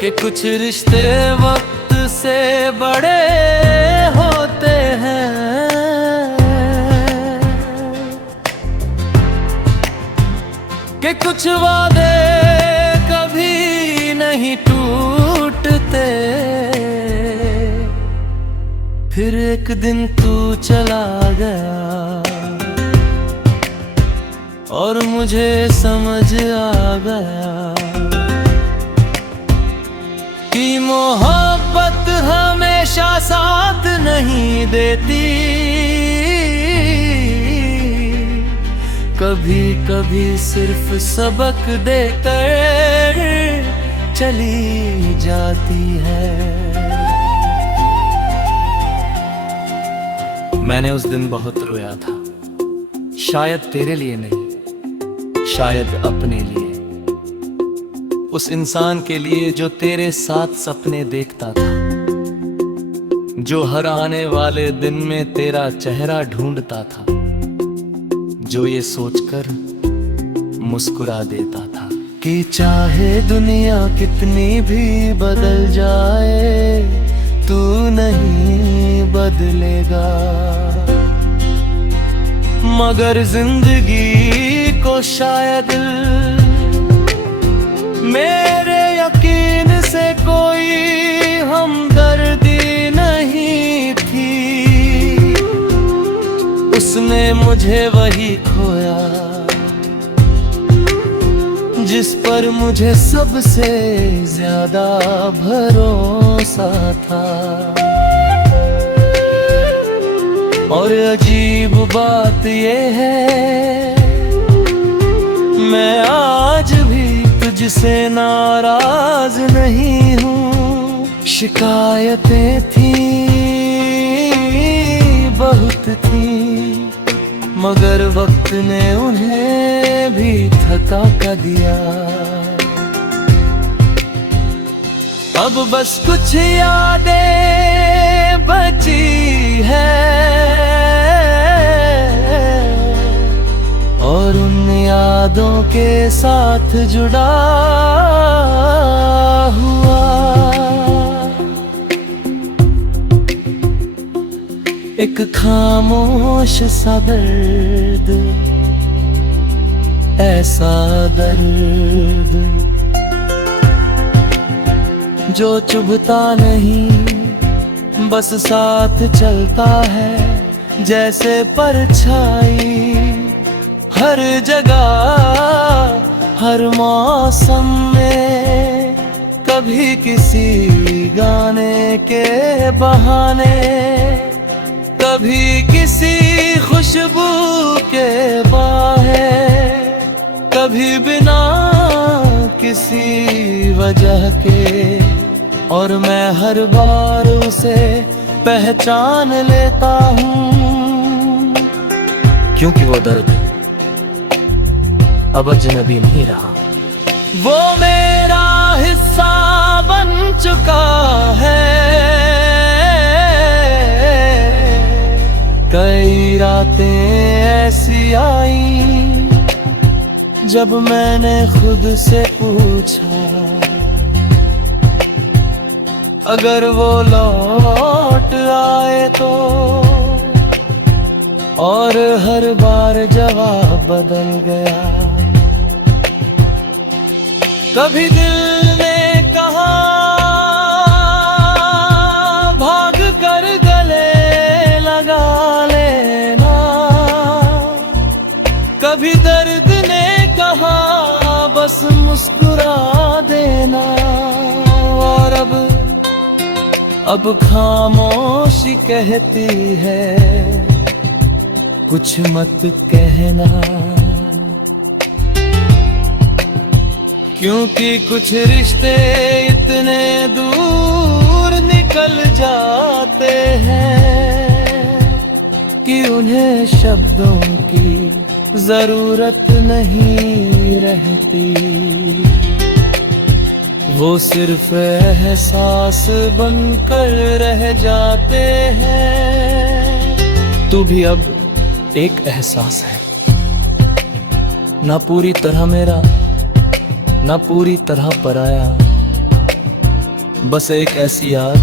कि कुछ रिश्ते वक्त से बड़े होते हैं, कि कुछ वादे कभी नहीं टूटते। फिर एक दिन तू चला गया और मुझे समझ आ गया कि मोहब्बत हमेशा साथ नहीं देती, कभी कभी सिर्फ सबक देकर चली जाती है। मैंने उस दिन बहुत रोया था, शायद तेरे लिए नहीं, शायद अपने लिए, उस इंसान के लिए जो तेरे साथ सपने देखता था, जो हर आने वाले दिन में तेरा चेहरा ढूंढता था, जो ये सोचकर मुस्कुरा देता था कि चाहे दुनिया कितनी भी बदल जाए, तू नहीं बदलेगा। मगर जिंदगी को शायद मेरे यकीन से कोई हमदर्दी नहीं थी, उसने मुझे वही खोया जिस पर मुझे सबसे ज्यादा भरोसा था। और अजीब बात ये है, मैं आज भी तुझसे नाराज नहीं हूँ। शिकायतें थी बहुत थी, मगर वक्त ने उन्हें भी थका कर दिया। अब बस कुछ यादें बची है और उन यादों के साथ जुड़ा हुआ एक खामोश सा दर्द, ऐसा दर्द जो चुभता नहीं, बस साथ चलता है जैसे परछाई, हर जगह हर मौसम में, कभी किसी गाने के बहाने, कभी किसी खुशबू के बाहे, कभी बिना किसी वजह के। और मैं हर बार उसे पहचान लेता हूँ, क्योंकि वो दर्द अब अजनबी नहीं रहा, वो मेरा हिस्सा बन चुका है। कई रातें ऐसी आई जब मैंने खुद से पूछा, अगर वो लौट आए तो, और हर बार जवाब बदल गया। कभी दिल ने कहा भाग कर गले लगा लेना, कभी दर्द ने कहा बस मुस्कुरा देना। और अब खामोशी कहती है कुछ मत कहना, क्योंकि कुछ रिश्ते इतने दूर निकल जाते हैं कि उन्हें शब्दों की जरूरत नहीं रहती, वो सिर्फ एहसास बनकर रह जाते हैं। तू भी अब एक एहसास है, ना पूरी तरह मेरा, ना पूरी तरह पराया, बस एक ऐसी याद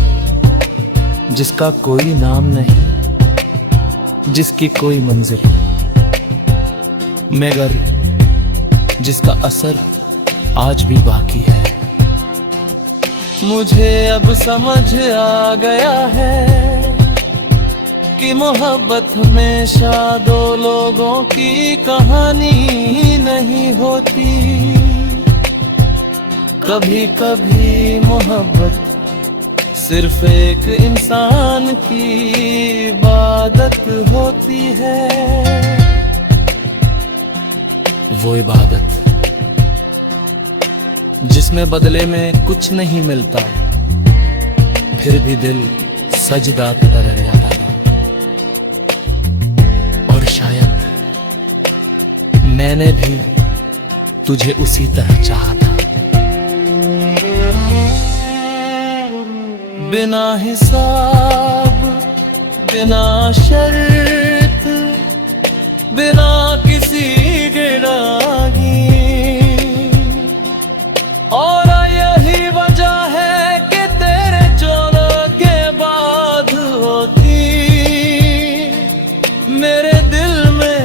जिसका कोई नाम नहीं, जिसकी कोई मंजिल, मगर जिसका असर आज भी बाकी है। मुझे अब समझ आ गया है कि मोहब्बत हमेशा दो लोगों की कहानी नहीं होती। कभी कभी मोहब्बत सिर्फ एक इंसान की इबादत होती है। वो इबादत जिसमें बदले में कुछ नहीं मिलता, फिर भी दिल सजदा कर जाता है। और शायद मैंने भी तुझे उसी तरह चाहा था। बिना हिसाब, बिना शर्त, बिना किसी गिरागी, और यही वजह है कि तेरे चोलों के बाद होती मेरे दिल में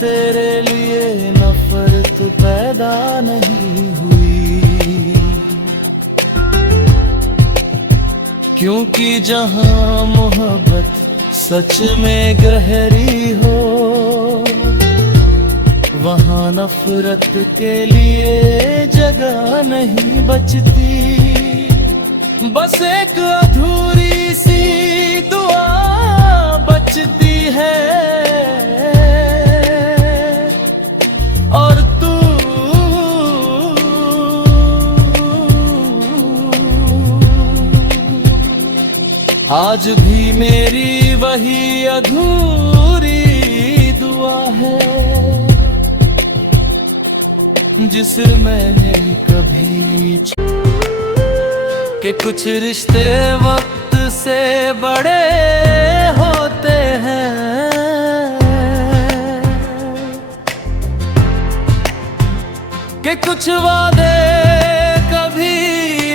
तेरे लिए नफरत पैदा नहीं हुई। क्योंकि जहां मोहब्बत सच में गहरी हो, वहाँ नफरत के लिए जगह नहीं बचती। बस एक अधूरी सी दुआ बचती है, और तू आज भी मेरी वही अधूरी दुआ है, जिसे मैंने कभी कि कुछ रिश्ते वक्त से बड़े होते हैं, कि कुछ वादे कभी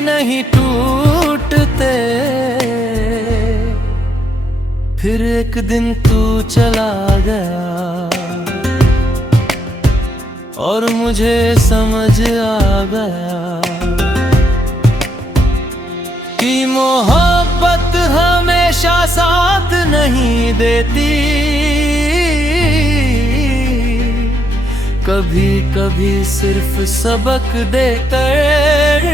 नहीं टूटते। फिर एक दिन तू चला गया और मुझे समझ आ गया कि मोहब्बत हमेशा साथ नहीं देती। कभी कभी सिर्फ सबक देकर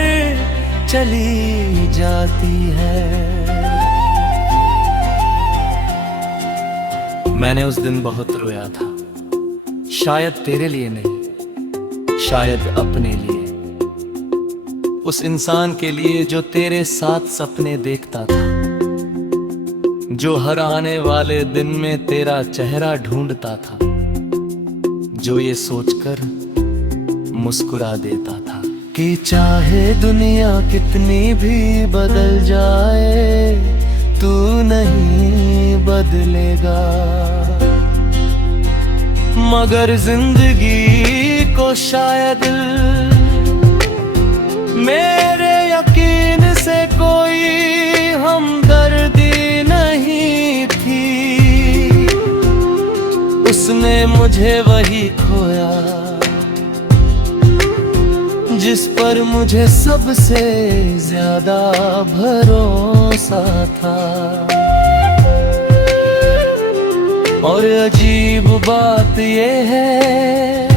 चली जाती है। मैंने उस दिन बहुत रोया था, शायद तेरे लिए नहीं, शायद अपने लिए, उस इंसान के लिए जो तेरे साथ सपने देखता था, जो हर आने वाले दिन में तेरा चेहरा ढूंढता था, जो ये सोचकर मुस्कुरा देता था कि चाहे दुनिया कितनी भी बदल जाए, तू नहीं बदलेगा। मगर जिंदगी को शायद मेरे यकीन से कोई हमदर्दी नहीं थी। उसने मुझे वही खोया जिस पर मुझे सबसे ज्यादा भरोसा था। और अजीब बात ये है,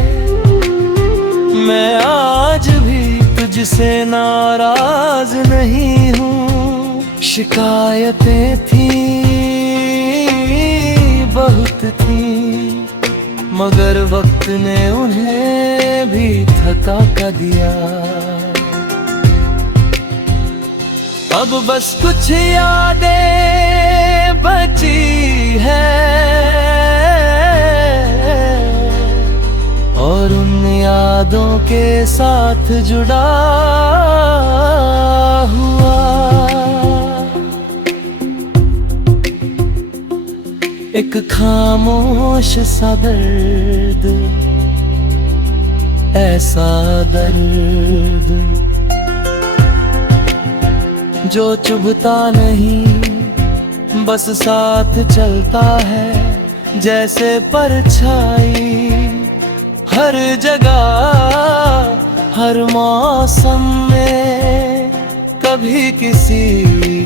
मैं आज भी तुझसे नाराज नहीं हूँ। शिकायतें थी, बहुत थी, मगर वक्त ने उन्हें भी थका कर दिया। अब बस कुछ यादें बची है, और उन यादों के साथ जुड़ा हुआ एक खामोश सा दर्द, ऐसा दर्द जो चुभता नहीं, बस साथ चलता है जैसे परछाई। हर जगह हर मौसम में, कभी किसी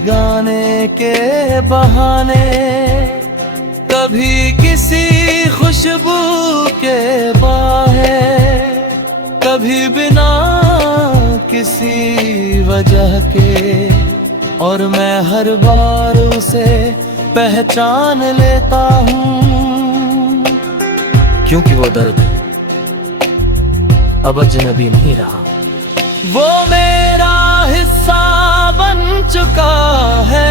गाने के बहाने, कभी किसी खुशबू के बाहे, कभी बिना किसी वजह के। और मैं हर बार उसे पहचान लेता हूँ, क्योंकि वो दर्द अब अजनबी नहीं रहा। वो मेरा हिस्सा बन चुका है।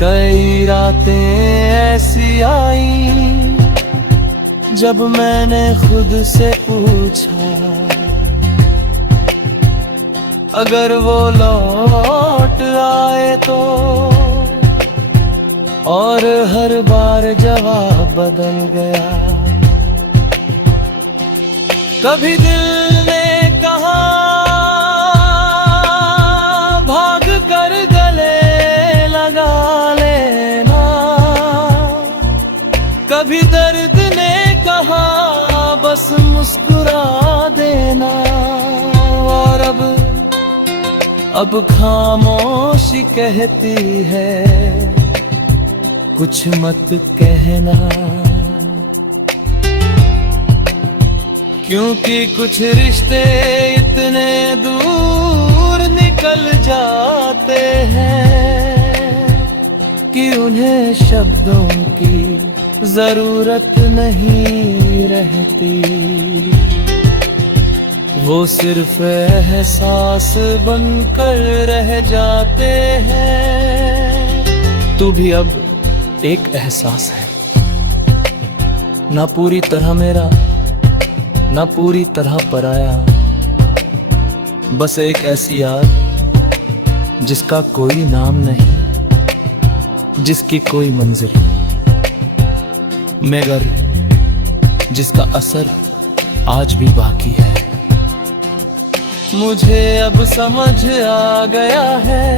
कई रातें ऐसी आई जब मैंने खुद से पूछा, अगर वो लौट आए तो। और हर बार जवाब बदल गया। कभी दिल ने कहा भाग कर गले लगा लेना, कभी दर्द ने कहा बस मुस्कुरा देना। और अब खामोशी कहती है कुछ मत कहना, क्योंकि कुछ रिश्ते इतने दूर निकल जाते हैं कि उन्हें शब्दों की जरूरत नहीं रहती। वो सिर्फ एहसास बनकर रह जाते हैं। तू भी अब एक एहसास है, ना पूरी तरह मेरा, ना पूरी तरह पराया। बस एक ऐसी याद जिसका कोई नाम नहीं, जिसकी कोई मंजिल, मगर जिसका असर आज भी बाकी है। मुझे अब समझ आ गया है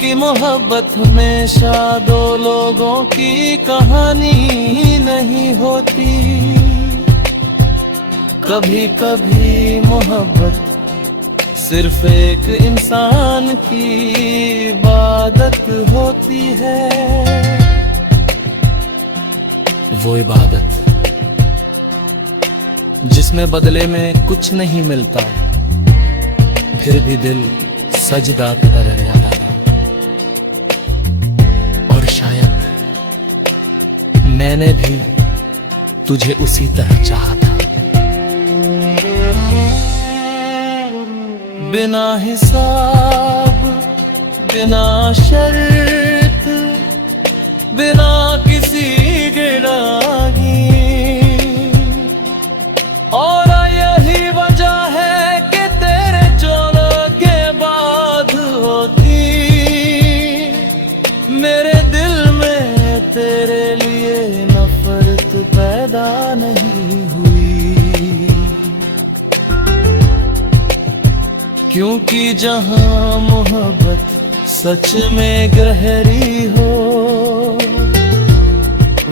कि मोहब्बत हमेशा दो लोगों की कहानी नहीं होती। कभी कभी मोहब्बत सिर्फ एक इंसान की इबादत होती है। वो इबादत जिसमें बदले में कुछ नहीं मिलता है, फिर भी दिल सजदा कर जाता है। और शायद मैंने भी तुझे उसी तरह चाहा था। बिना हिसाब, बिना शर्त, बिना किसी गिरागी। और यही वजह है कि तेरे चोलों के बाद होती मेरे दिल में तेरे लिए नफरत पैदा नहीं हुई। क्योंकि जहां मोहब्बत सच में गहरी हो,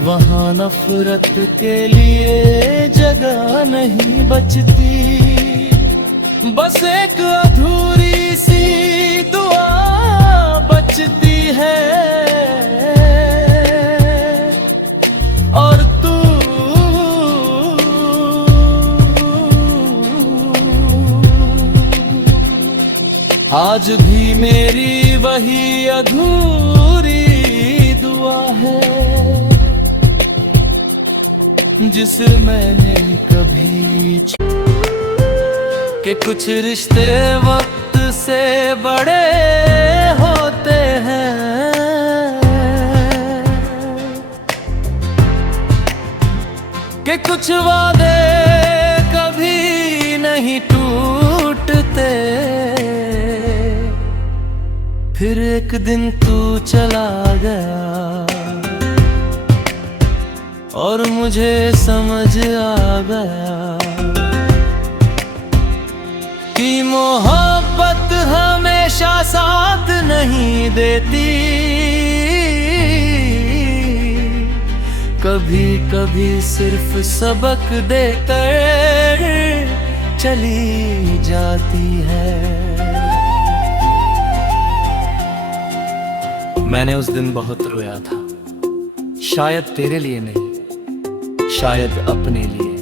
वहाँ नफरत के लिए जगह नहीं बचती। बस एक अधूरी सी दुआ बचती है, और तू आज भी मेरी वही अधूरी दुआ है, जिसे मैंने कभी कि कुछ रिश्ते वक्त से बड़े होते हैं, कि कुछ वादे कभी नहीं टूटते। फिर एक दिन तू चला गया और मुझे समझ आ गया नहीं देती, कभी कभी सिर्फ सबक देकर चली जाती है। मैंने उस दिन बहुत रोया था, शायद तेरे लिए नहीं, शायद अपने लिए,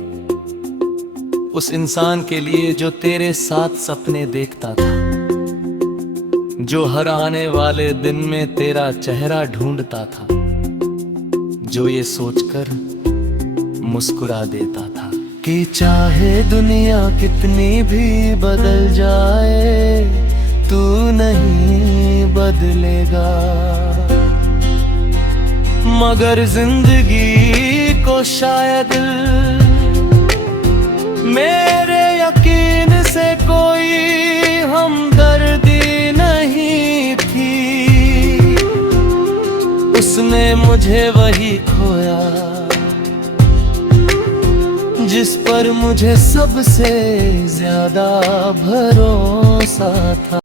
उस इंसान के लिए जो तेरे साथ सपने देखता था, जो हर आने वाले दिन में तेरा चेहरा ढूंढता था, जो ये सोचकर मुस्कुरा देता था कि चाहे दुनिया कितनी भी बदल जाए, तू नहीं बदलेगा। मगर जिंदगी को शायद मेरे यकीन से कोई हमदर्दी नहीं थी, उसने मुझे वही खोया जिस पर मुझे सबसे ज्यादा भरोसा था।